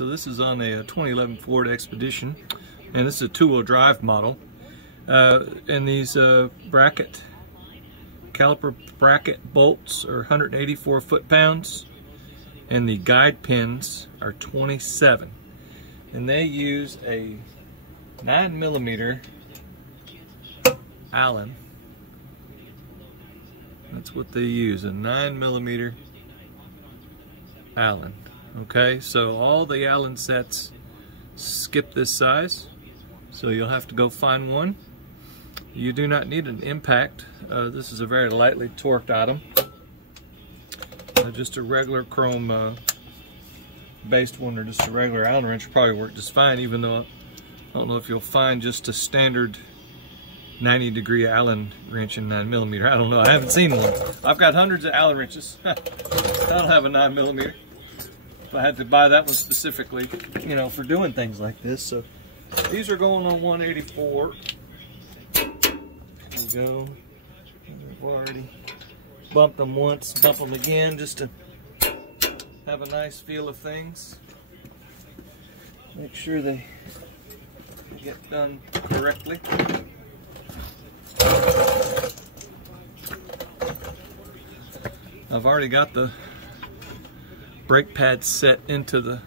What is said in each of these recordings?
So this is on a 2011 Ford Expedition, and this is a two-wheel drive model. And these caliper bracket bolts are 184 foot-pounds, and the guide pins are 27. And they use a 9mm Allen. That's what they use, a 9mm Allen. Okay, so all the Allen sets skip this size, so you'll have to go find one. You do not need an impact. This is a very lightly torqued item. Just a regular chrome based one, or just a regular Allen wrench will probably work just fine, even though I don't know if you'll find just a standard 90-degree Allen wrench in 9mm. I don't know, I haven't seen one. I've got hundreds of Allen wrenches. I don't have a 9mm. I had to buy that one specifically, you know, for doing things like this. So these are going on 184. There we go. I've already bumped them once, bump them again, just to have a nice feel of things. Make sure they get done correctly. I've already got the brake pad set into the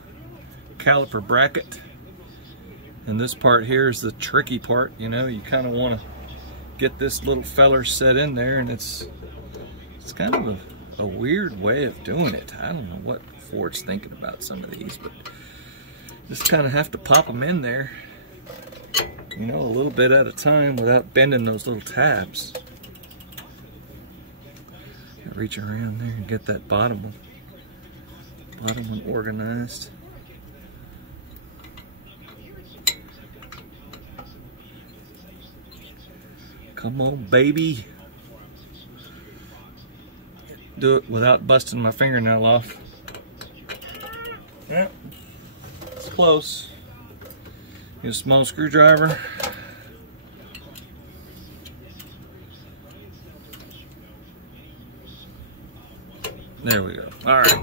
caliper bracket, and this part here is the tricky part. You know, you kind of want to get this little feller set in there, and it's kind of a weird way of doing it. I don't know what Ford's thinking about some of these, but just kind of have to pop them in there, you know, a little bit at a time without bending those little tabs. Reach around there and get that bottom one organized. Come on, baby. Do it without busting my fingernail off. Yeah, it's close. Use a small screwdriver. There we go. All right.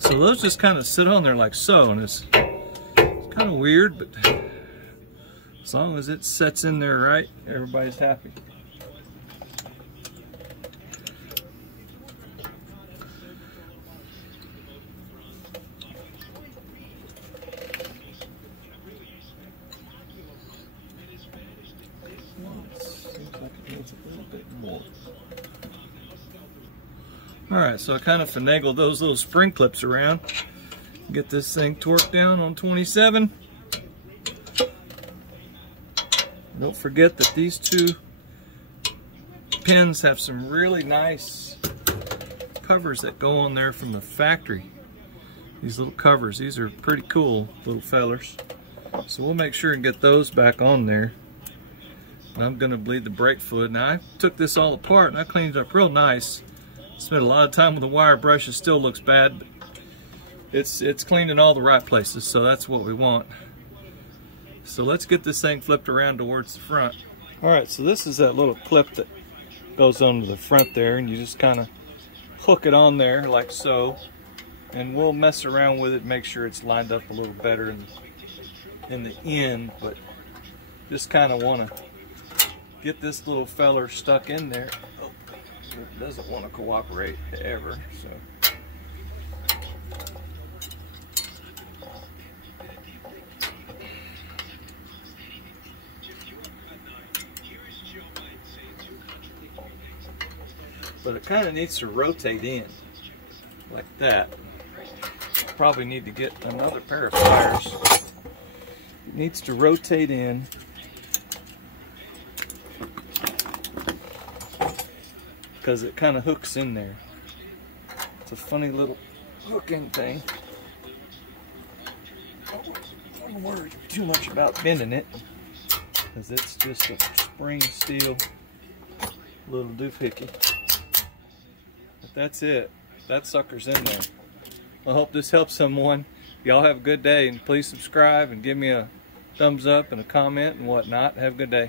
So those just kind of sit on there like so, and it's kind of weird, but as long as it sets in there right, everybody's happy. Seems like it needs a little bit more. Alright, so I kind of finagled those little spring clips around. Get this thing torqued down on 27. Don't forget that these two pins have some really nice covers that go on there from the factory. These little covers, these are pretty cool little fellers. So we'll make sure and get those back on there. And I'm going to bleed the brake fluid. Now I took this all apart and I cleaned it up real nice. Spent a lot of time with the wire brush. It still looks bad, but it's cleaned in all the right places, so that's what we want. So let's get this thing flipped around towards the front. Alright, so this is that little clip that goes onto the front there, and you just kind of hook it on there like so, and we'll mess around with it, make sure it's lined up a little better in the end, but just kind of want to get this little feller stuck in there. It doesn't want to cooperate ever, so. But it kind of needs to rotate in like that. Probably need to get another pair of pliers. It needs to rotate in. Because it kind of hooks in there. It's a funny little hooking thing. I don't worry too much about bending it, because it's just a spring steel little doohickey. But that's it. That sucker's in there. I hope this helps someone. Y'all have a good day, and please subscribe and give me a thumbs up and a comment and whatnot. Have a good day.